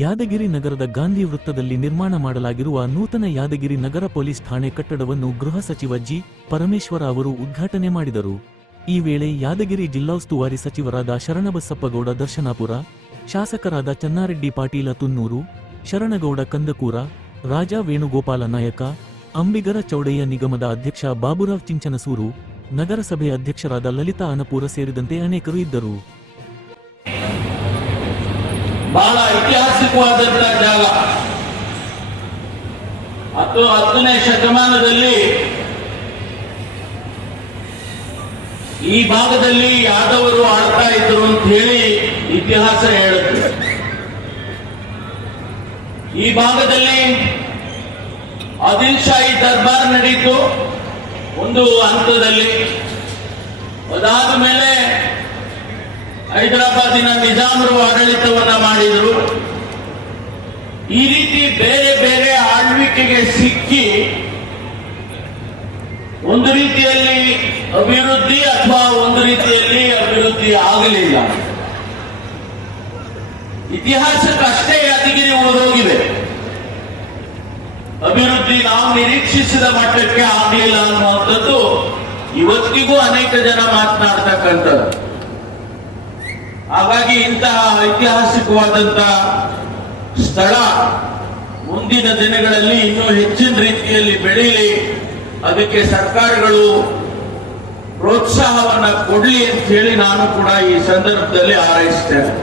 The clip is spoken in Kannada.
ಯಾದಗಿರಿ ನಗರದ ಗಾಂಧಿ ವೃತ್ತದಲ್ಲಿ ನಿರ್ಮಾಣ ಮಾಡಲಾಗಿರುವ ನೂತನ ಯಾದಗಿರಿ ನಗರ ಪೊಲೀಸ್ ಠಾಣೆ ಕಟ್ಟಡವನ್ನು ಗೃಹ ಸಚಿವ ಜಿ. ಪರಮೇಶ್ವರ ಅವರು ಉದ್ಘಾಟನೆ ಮಾಡಿದರು. ಈ ವೇಳೆ ಯಾದಗಿರಿ ಜಿಲ್ಲಾಉಸ್ತುವಾರಿ ಸಚಿವರಾದ ಶರಣಬಸಪ್ಪಗೌಡ ದರ್ಶನಾಪುರ, ಶಾಸಕರಾದ ಚನ್ನಾರೆಡ್ಡಿ ಪಾಟೀಲ ತುನ್ನೂರು, ಶರಣಗೌಡ ಕಂದಕೂರ, ರಾಜಾ ವೇಣುಗೋಪಾಲ ನಾಯಕ, ಅಂಬಿಗರ ಚೌಡಯ್ಯ ನಿಗಮದ ಅಧ್ಯಕ್ಷ ಬಾಬುರಾವ್ ಚಿಂಚನಸೂರು, ನಗರಸಭೆ ಅಧ್ಯಕ್ಷರಾದ ಲಲಿತಾ ಅನಪೂರ ಸೇರಿದಂತೆ ಅನೇಕರು ಇದ್ದರು. ಬಹಳ ಐತಿಹಾಸಿಕವಾದಂತಹ ಜಾಗ. 10ನೇ ಶತಮಾನದಲ್ಲಿ ಈ ಭಾಗದಲ್ಲಿ ಯಾದವರು ಆಳ್ತಾ ಇದ್ರು ಅಂತ ಹೇಳಿ ಇತಿಹಾಸ ಹೇಳುತ್ತೆ. ಈ ಭಾಗದಲ್ಲಿ ಆದಿಲ್ಶಾಹಿ ದರ್ಬಾರ್ ನಡೀತು ಒಂದು ಹಂತದಲ್ಲಿ. ಅದಾದ ಮೇಲೆ ಹೈದರಾಬಾದಿನ ನಿಜಾಮರು ಆಡಳಿತವನ್ನ ಮಾಡಿದರು. ಈ ರೀತಿ ಬೇರೆ ಬೇರೆ ಆಳ್ವಿಕೆಗೆ ಸಿಕ್ಕಿ ಒಂದು ರೀತಿಯಲ್ಲಿ ಅಭಿವೃದ್ಧಿ ಅಥವಾ ಒಂದು ರೀತಿಯಲ್ಲಿ ಅಭಿವೃದ್ಧಿ ಆಗಲಿಲ್ಲ. ಇತಿಹಾಸಕ್ಕಷ್ಟೇ ಯಾದಗಿರಿ ಉಳಿದೋಗಿದೆ. ಅಭಿವೃದ್ಧಿ ನಾವು ನಿರೀಕ್ಷಿಸಿದ ಮಟ್ಟಕ್ಕೆ ಆಗಲಿಲ್ಲ ಅನ್ನುವಂಥದ್ದು ಇವತ್ತಿಗೂ ಅನೇಕ ಜನ ಮಾತನಾಡ್ತಕ್ಕಂಥದ್ದು. ಹಾಗಾಗಿ ಇಂತಹ ಐತಿಹಾಸಿಕವಾದಂತಹ ಸ್ಥಳ ಮುಂದಿನ ದಿನಗಳಲ್ಲಿ ಇನ್ನೂ ಹೆಚ್ಚಿನ ರೀತಿಯಲ್ಲಿ ಬೆಳೀಲಿ, ಅದಕ್ಕೆ ಸರ್ಕಾರಗಳು ಪ್ರೋತ್ಸಾಹವನ್ನ ಕೊಡಲಿ ಅಂತ ಹೇಳಿ ನಾನು ಕೂಡ ಈ ಸಂದರ್ಭದಲ್ಲಿ ಹಾರೈಸ್ತೇನೆ.